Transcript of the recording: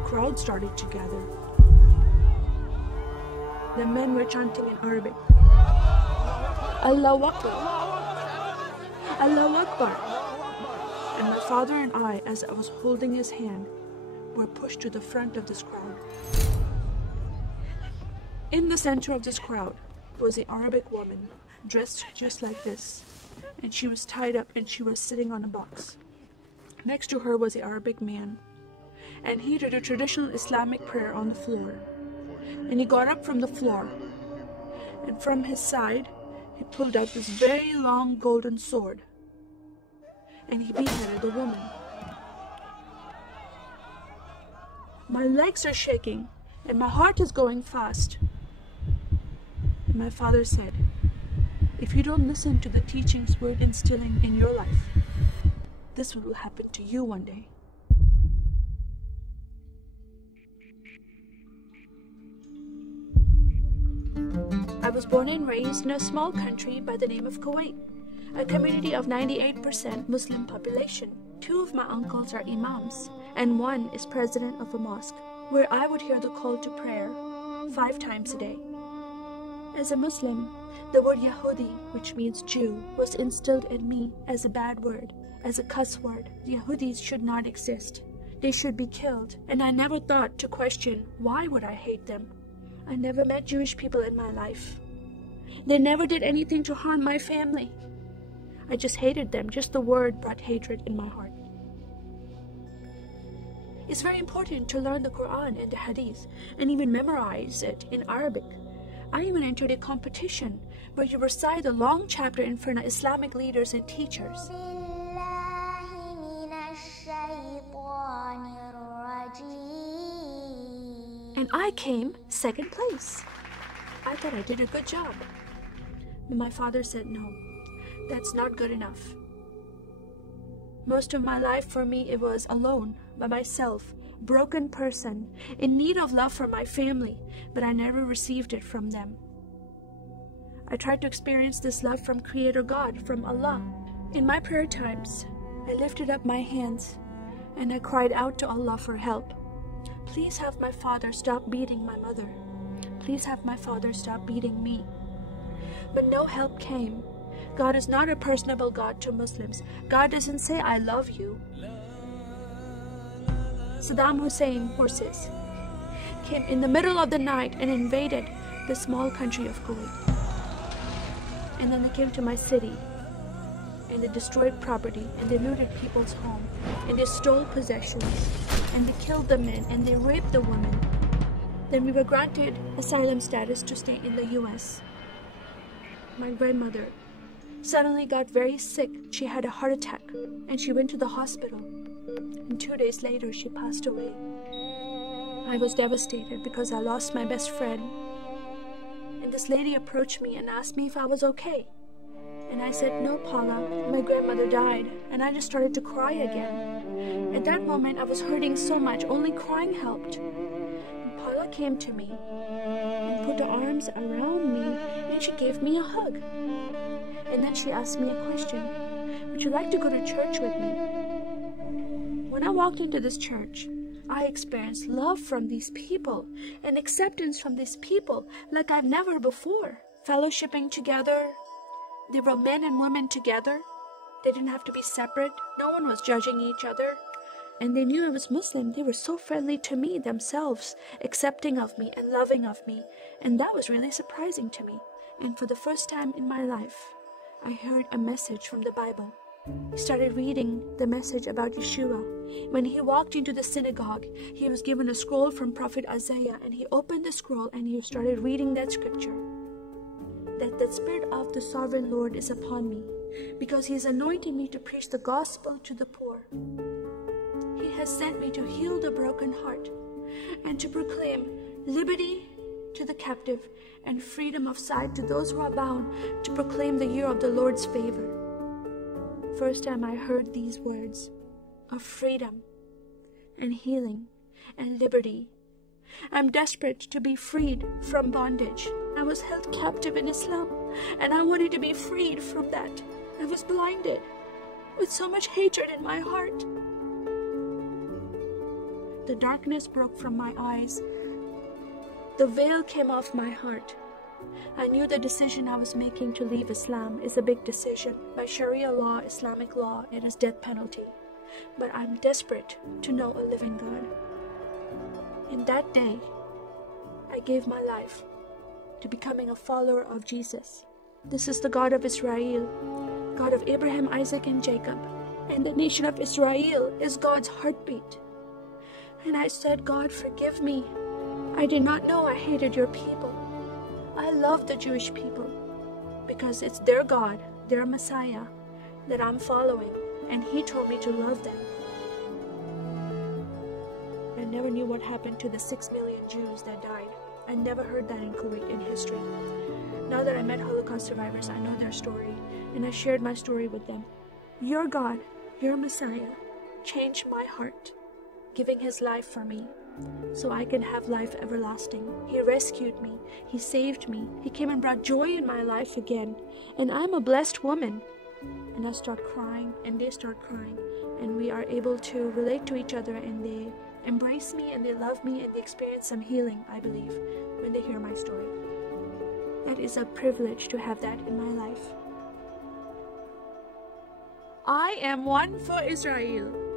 crowd started to gather. The men were chanting in Arabic, "Allahu Akbar! Allahu Akbar!" And my father and I, as I was holding his hand, were pushed to the front of this crowd. In the center of this crowd was an Arabic woman, dressed just like this, and she was tied up and she was sitting on a box. Next to her was an Arabic man, and he did a traditional Islamic prayer on the floor. And he got up from the floor, and from his side, he pulled out this very long golden sword, and he beheaded the woman. My legs are shaking, and my heart is going fast. And my father said, "If you don't listen to the teachings we're instilling in your life, this will happen to you one day." I was born and raised in a small country by the name of Kuwait, a community of 98% Muslim population. 2 of my uncles are imams, and 1 is president of a mosque, where I would hear the call to prayer 5 times a day. As a Muslim, the word Yehudi, which means Jew, was instilled in me as a bad word, as a cuss word. The Yehudis should not exist. They should be killed, and I never thought to question why would I hate them. I never met Jewish people in my life. They never did anything to harm my family. I just hated them. Just the word brought hatred in my heart. It's very important to learn the Quran and the Hadith and even memorize it in Arabic. I even entered a competition where you recite a long chapter in front of Islamic leaders and teachers. And I came 2nd place. I thought I did a good job. But my father said, "No, that's not good enough." Most of my life for me, it was alone, by myself, broken person, in need of love from my family, but I never received it from them. I tried to experience this love from Creator God, from Allah. In my prayer times, I lifted up my hands and I cried out to Allah for help. Please have my father stop beating my mother. Please have my father stop beating me. But no help came. God is not a personable God to Muslims. God doesn't say, "I love you." Saddam Hussein forces came in the middle of the night and invaded the small country of Kuwait. And then they came to my city and they destroyed property and they looted people's home and they stole possessions and they killed the men and they raped the women. Then we were granted asylum status to stay in the US. My grandmother suddenly got very sick. She had a heart attack and she went to the hospital. And 2 days later, she passed away. I was devastated because I lost my best friend. And this lady approached me and asked me if I was okay. And I said, "No, Paula, my grandmother died." And I just started to cry again. At that moment, I was hurting so much, only crying helped. And Paula came to me and put her arms around me and she gave me a hug. And then she asked me a question. "Would you like to go to church with me?" When I walked into this church, I experienced love from these people and acceptance from these people like I've never before. Fellowshipping together. They were men and women together. They didn't have to be separate. No one was judging each other. And they knew I was Muslim. They were so friendly to me themselves, accepting of me and loving of me. And that was really surprising to me. And for the first time in my life, I heard a message from the Bible. He started reading the message about Yeshua. When he walked into the synagogue, he was given a scroll from Prophet Isaiah, and he opened the scroll and he started reading that scripture. That the Spirit of the Sovereign Lord is upon me, because he has anointed me to preach the gospel to the poor. He has sent me to heal the broken heart and to proclaim liberty to the captive and freedom of sight to those who are bound, to proclaim the year of the Lord's favor. First time I heard these words of freedom and healing and liberty. I'm desperate to be freed from bondage. I was held captive in Islam and I wanted to be freed from that. I was blinded with so much hatred in my heart. The darkness broke from my eyes. The veil came off my heart. I knew the decision I was making to leave Islam is a big decision. By Sharia law, Islamic law, it is death penalty. But I'm desperate to know a living God. In that day, I gave my life to becoming a follower of Jesus. This is the God of Israel, God of Abraham, Isaac, and Jacob. And the nation of Israel is God's heartbeat. And I said, God, forgive me. I did not know I hated your people. I love the Jewish people because it's their God, their Messiah that I'm following. And he told me to love them. I never knew what happened to the 6 million Jews that died. I never heard that in Kuwait in history. Now that I met Holocaust survivors, I know their story, and I shared my story with them. Your God, your Messiah, changed my heart, giving his life for me, so I can have life everlasting. He rescued me, he saved me, he came and brought joy in my life again, and I'm a blessed woman. And I start crying, and they start crying, and we are able to relate to each other, and they embrace me, and they love me, and they experience some healing, I believe, when they hear my story. That is a privilege to have that in my life. I am one for Israel.